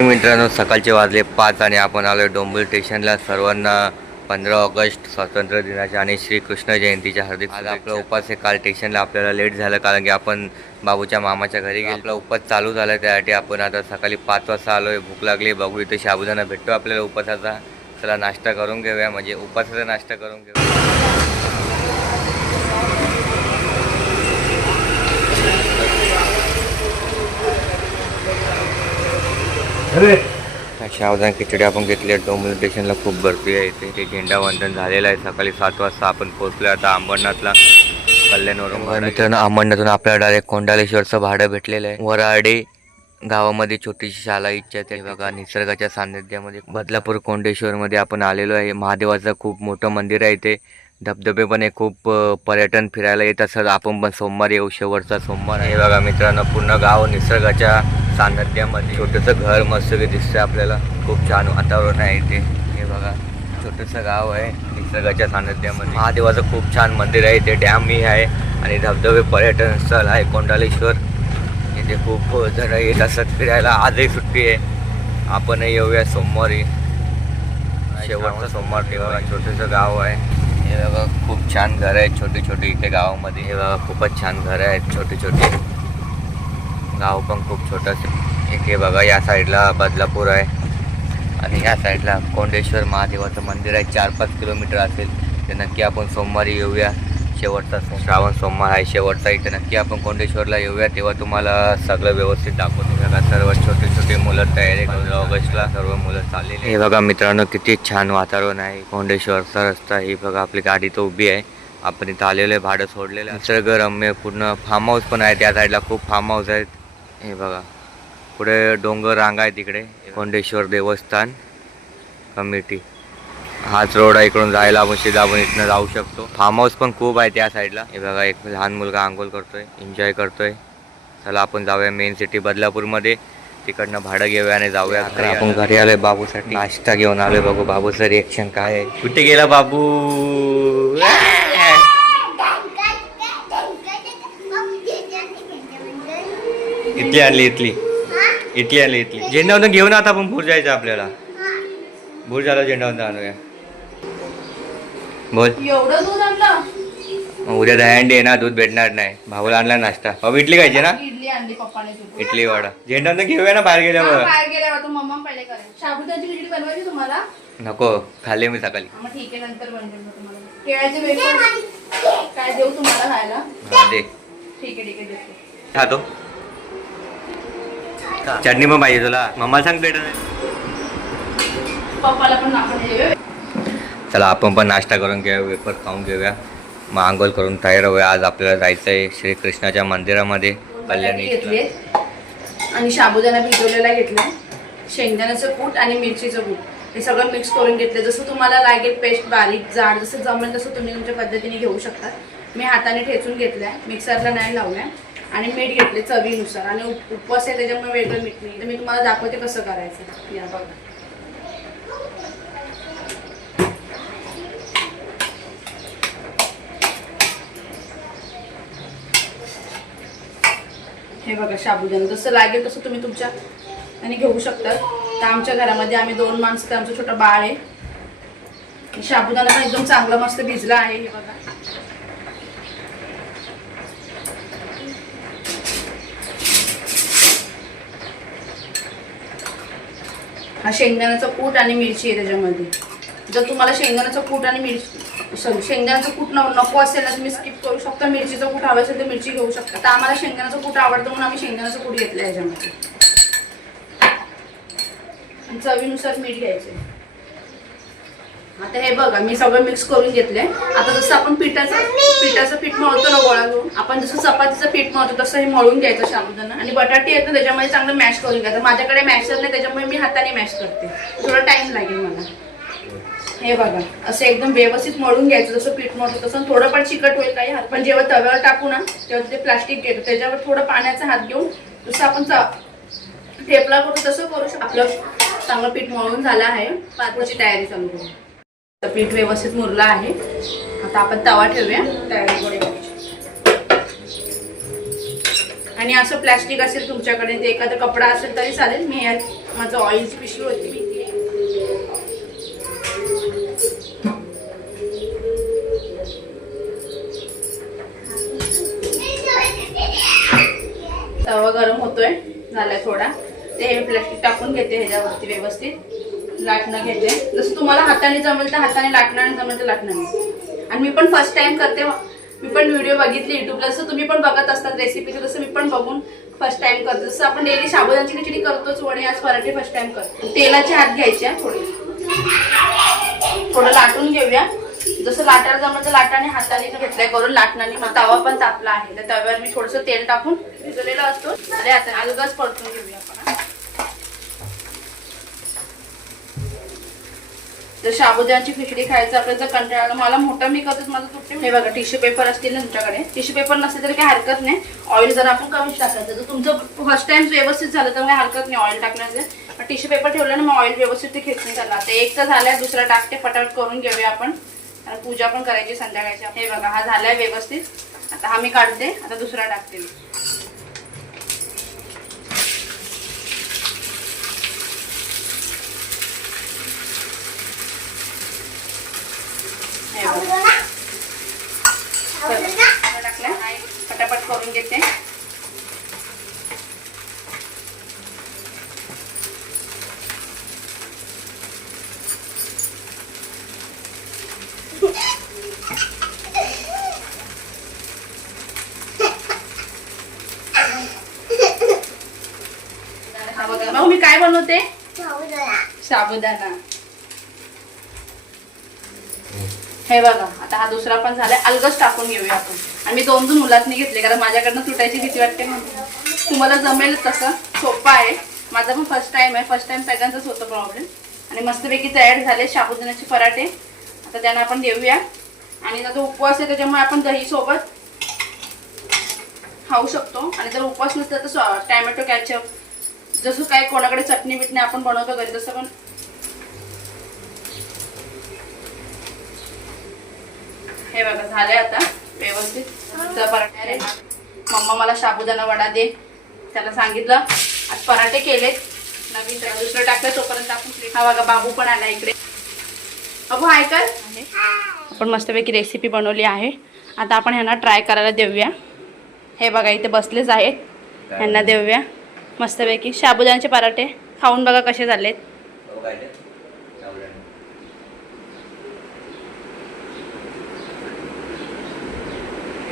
मित्रांनो सकाळचे वाजले पाच आणि आपण आलो डोंबिवली स्टेशनला. सर्वांना पंधरा ऑगस्ट स्वातंत्र्य दिनाच्या आणि श्रीकृष्ण जयंतीच्या हार्दिक आज आपला उपास आहे काल स्टेशनला आपल्याला लेट झालं कारण की आपण बाबूच्या मामाच्या घरी गेलो. आपला उपास चालू झाला त्यासाठी आपण आता सकाळी पाच वाजता आलो आहे भूक लागली बघू इथे शाबुदाना भेटतो आपल्याला उपासाचा चला नाश्ता करून घेऊया म्हणजे उपासाचा नाश्ता करून घेऊया. सावधान खिचडी आपण घेतली आहे. डोंबिवली स्टेशनला खूप गर्दी आहे इथे. ते झेंडा वंदन झालेलं आहे. सकाळी सात वाजता आपण पोहोचलो आता अंबरनाथला. कल्याणवरून मित्रांनो अंबरनाथून आपल्याला डायरेक्ट कोंडालेश्वरचं भाडं भेटलेलं आहे. वराडे गावामध्ये छोटीशी शाळा इच्छा आहे. बघा निसर्गाच्या सान्निध्यामध्ये बदलापूर कोंडेश्वरमध्ये आपण आलेलो आहे. महादेवाचं खूप मोठं मंदिर आहे इथे. धबधबे पण आहे खूप पर्यटन फिरायला येत असतात. आपण पण सोमवार येऊ शेवटचा सोमवार आहे. हे बघा मित्रांनो पूर्ण गाव निसर्गाच्या सान्निध्यामध्ये. छोटंसं घर मस्त दिसतंय आपल्याला. खूप छान वातावरण आहे इथे. हे बघा छोटंसं गाव आहे निसर्गाच्या सान्निध्यामध्ये. महादेवाचं खूप छान मंदिर आहे. इथे डॅमही आहे आणि धबधबे पर्यटन स्थळ आहे. कोंडालेश्वर. इथे खूप जण येत असतात फिरायला. आजही सुट्टी आहे. आपणही येऊया सोमवारी. शेवटचा सोमवार तेव्हा छोटंसं गाव आहे. हे बघा खूप छान घरं आहेत छोटी छोटी इथे गावामध्ये. हे बघा खूपच छान घरं आहेत छोटी छोटी गाव पण खूप छोटंसं एक हे बघा या साईडला बदलापूर आहे. आणि या साईडला कोंडेश्वर महादेवाचं मंदिर आहे. चार पाच किलोमीटर असेल. तर नक्की आपण सोमवारी येऊया. शेवटचा श्रावण सोमवार आहे शेवटचा इथे. नक्की आपण कोंडेश्वरला येऊया तेव्हा तुम्हाला सगळं व्यवस्थित दाखवतो. बघा सर्व छोटे छोटे मुलं तयारी पंधरा ऑगस्टला सर्व मुलं चाललेली हे बघा मित्रांनो किती छान वातावरण आहे. कोंडेश्वरचा रस्ता ही बघा आपली गाडी तर उभी आहे. आपण इथं आलेलं आहे भाडं सोडलेलं निसर्गरम्य पूर्ण फार्म हाऊस पण आहे त्या साईडला खूप फार्म हाऊस आहेत. हे बघा पुढे डोंगर रांग आहे तिकडे. कोंडेश्वर देवस्थान कमिटी. हाच रोड आहे इकडून जायला आपण सीधा आपण इथनं जाऊ शकतो. फार्म हाऊस पण खूप आहे त्या साईडला हे बघा एक लहान मुलगा आंघोळ करतोय एन्जॉय करतोय. चला आपण जाऊया मेन सिटी बदलापूरमध्ये. तिकडनं भाडं घेऊया आणि जाऊया आपण घरी आलोय बाबूसाठी. नाश्ता घेऊन आलोय बघू बाबूचं रिएक्शन काय आहे. कुठे गेला बाबू? इथली आणली इथली. इथली आणली इथली. झेंडावरून घेऊन आता आपण भूर जायचं आपल्याला. भूर झाला झेंडावरून आणूया बोल. एवढं दूध आणलं? मग उद्या दहंडी आहे ना दूध भेटणार नाही. भाऊला आणला नाश्ता. भाऊ इडली खायची ना? इडली आणली पप्पाने इडली वडा. झेंडावरून घेऊया ना बाहेर गेल्यावर. बाहेर गेल्यावर तू मम्मा पहिले करेल. शाबुदाची खिचडी बनवायची तुम्हाला? नको खाल्ले मी सकाळी. मग ठीक आहे नंतर बनवेल मग तुम्हाला. केळ्याचे वेफर काय देऊ तुम्हाला खायला? दे. ठीक आहे ठीक आहे देते. खातो चटणी पण पाहिजे तुला. मम्मा सांग प्लेट पप्पाला पण आपण चला आपण पण नाश्ता करून घेऊया वेपर खाऊन घेऊया. मग आंघोळ करून तयार होऊया. आज आपल्याला जायचं आहे श्रीकृष्णाच्या मंदिरामध्ये कल्याणी घेतले आणि साबुदाणा भिजवलेला घेतला शेंगदाण्याचं कूट आणि मिरचीचं कूट. हे सगळं मिक्स करून घेतलं. जसं तुम्हाला लागेल पेस्ट बारीक जाड जसं जमेल तसं तुम्ही तुमच्या पद्धतीने घेऊ शकता. मी हाताने ठेचून घेतलाय. मिक्सरला नाही लावलाय. आणि मीठ घेतले चवीनुसार. आणि उप- उपवास आहे त्याच्यामुळे वेगळं मीठ नाही. तर मी तुम्हाला दाखवते कसं करायचं. या बघा. हे बघा साबुदाणा जसं लागेल तसं तुम्ही तुमच्या आणि घेऊ शकता. तर आमच्या घरामध्ये आम्ही दोन माणसं तर आमचं छोटं बाळ आहे. साबुदाणा पण एकदम चांगला मस्त भिजला आहे हे बघा. हा शेंगदाण्याचा कूट आणि मिरची आहे त्याच्यामध्ये. जर तुम्हाला शेंगदाण्याचं कूट आणि मिरची शेंगदाण्याचं कूट नको असेल तर तुम्ही स्किप करू शकता. मिरचीचं कूट हवं असेल तर मिरची घेऊ शकता. तर आम्हाला शेंगदाण्याचं कूट आवडतं म्हणून आम्ही शेंगदाण्याचं कूट घेतलं याच्यामध्ये चवीनुसार मीठ घ्यायचं आता हे बघा मी सगळं मिक्स करून घेतलंय. आता जसं आपण पिठाचं पिठाचं पीठ मळतो ना गोळा घेऊन आपण जसं चपातीचं पीठ मळतो तसं हे मळून घ्यायचं साबुदाणा. आणि बटाटे आहेत ना त्याच्यामध्ये चांगलं मॅश करून घ्यायचं माझ्याकडे मॅशर नाही त्याच्यामुळे मी हाताने मॅश करते. थोडा टाइम लागेल मला. हे बघा असं एकदम व्यवस्थित मळून घ्यायचं जसं पीठ मळतो तसं. थोडंफार पण चिकट होईल काही हात पण जेव्हा तव्यावर टाकू ना तेव्हा ते प्लास्टिक घेतो. त्याच्यावर थोडं पाण्याचा हात घेऊन जसं आपण चा- ठेपला करतो तसं करू शकतो. आपलं चांगलं पीठ मळून झालं आहे. पापडची तयारी चालू करू. तर पीठ व्यवस्थित मुरलं आहे. आता आपण तवा ठेवूया. तयारी आणि असं प्लॅस्टिक असेल तुमच्याकडे ते एखादा कपडा असेल तरी चालेल. मी यात माझं ऑइलची पिशवी होती. मी तवा गरम होतोय झालाय थोडा. ते हे प्लास्टिक टाकून घेते ह्याच्यावरती व्यवस्थित. लाटणं घेते. जसं तुम्हाला हाताने जमेल तर हाताने लाटणं आणि जमेल तर लाटणं आणि मी पण फर्स्ट टाइम करते. मी पण व्हिडिओ बघितले युट्यूबला जसं तुम्ही पण बघत असतात रेसिपीचं तसं मी पण बघून फर्स्ट टाइम करते. जसं आपण डेली साबुदाण्याची खिचडी करतोच वडे आज पराठे फर्स्ट टाइम करतो. तेलाचे हात घ्यायच्या थोडी थोडे. थोडं लाटून घेऊया. जसं लाटायला जमलं तर लाटाने हाताने घेतलंय करून. लाटणाने मग तवा पण तापला आहे. तर तव्यावर मी थोडस तेल टाकून भिजवलेलं असतो. आणि आता अलगच परतून घेऊया आपण जर साबुदाण्याची खिचडी खायचं आपल्याला जर कंटाळा मला मोठा मी करतच माझं तुटते. हे बघा टिश्यू पेपर असतील ना तुमच्याकडे. टिश्यू पेपर नसले तरी काही हरकत नाही. ऑइल जर आपण कमीच टाकायचं. जर तुमचं फर्स्ट टाइम व्यवस्थित झालं तर काही हरकत नाही ऑइल टाकण्याचं. टिश्यू पेपर ठेवलं ना मग ऑइल व्यवस्थित ते खेचून झालं आता एक तर झालं दुसरा टाकते पटापट करून घेऊया आपण. आणि पूजा पण करायची संध्याकाळची. हे बघा हा झालाय व्यवस्थित. आता हा मी काढते आता दुसरा टाकते मी. टाकल्या. पटापट करून घेते हा बघा मग मी काय बनवते? साबुदाणा. हे बघा आता हा दुसरा पण झालाय. अलगच टाकून घेऊया आपण. आणि मी दोन दोन मुलातनी घेतले कारण माझ्याकडनं तुटायची भीती वाटते म्हणून. तुम्हाला जमेल तसं. सोपं आहे. माझा पण फर्स्ट टाइम आहे. फर्स्ट टाइम सगळ्यांचाच होतं प्रॉब्लेम आणि मस्तपैकी तयार झाले साबुदाण्याचे पराठे. आता त्यांना आपण देऊया. आणि जर उपवास आहे त्याच्यामुळे आपण दही सोबत खाऊ शकतो. आणि जर उपवास नसला तर टॅमॅटो कॅचअप जसं काय कोणाकडे चटणी बिटणी आपण बनवतो घरी तसं पण. हे बघा झालंय आता व्यवस्थित. पराठे मम्मा मला साबुदाणा वडा दे. त्याला सांगितलं. आज पराठे केलेत. नवीन त्याला दुसरं टाकलं तोपर्यंत आपण हा बघा बाबू पण आला इकडे. बाबू हाय कर. आपण मस्तपैकी रेसिपी बनवली आहे. आता आपण ह्यांना ट्राय करायला देऊया. हे बघा इथे बसलेच आहेत. ह्यांना देऊया. मस्तपैकी. साबुदाण्याचे पराठे. खाऊन बघा कसे झालेत.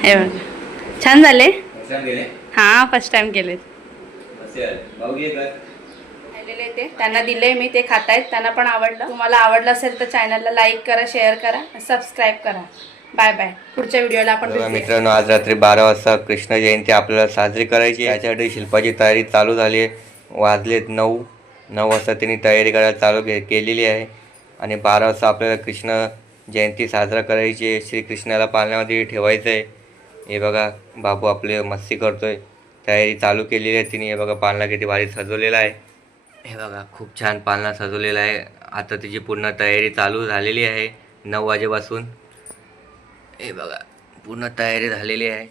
हे बघा. छान झाले? हा फर्स्ट टाइम केलेत. खाल्लेले ते. त्यांना दिले मी ते खातायत. त्यांना पण आवडलं. तुम्हाला आवडलं असेल तर चॅनलला लाईक करा शेअर करा सबस्क्राईब करा. Bye bye. पुढच्या व्हिडिओला आपण. मित्रांनो आज रात्री बारा वाजता कृष्ण जयंती आपल्याला साजरी करायची. याच्यासाठी शिल्पाची तयारी चालू झाली आहे. वाजलेत नऊ. नऊ वाजता तिने तयारी करायला चालू के केलेली आहे. आणि बारा वाजता आपल्याला कृष्ण जयंती साजरा करायची आहे. श्रीकृष्णाला पाळण्यामध्ये ठेवायचं आहे. हे बघा बाबू आपले मस्ती करतोय. तयारी चालू केलेली आहे तिने. हे बघा पाळणा किती भारी सजवलेला आहे. हे बघा खूप छान पाळणा सजवलेला आहे. आता तिची पूर्ण तयारी चालू झालेली आहे. नऊ वाजेपासून. हे बघा पूर्ण तयारी झालेली आहे.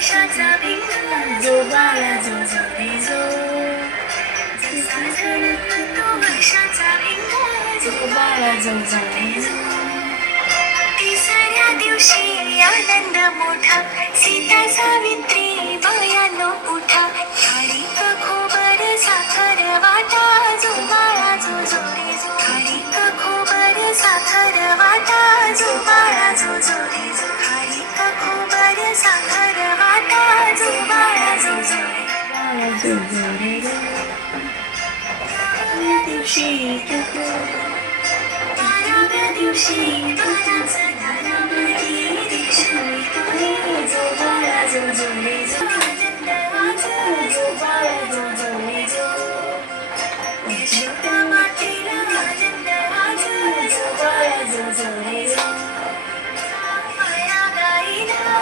झळकतो आशाचा जो जो जो जसा झळकतो जो जो जो तिसऱ्या दिवशी आनंद मोठा सीता सावित्री दिवशी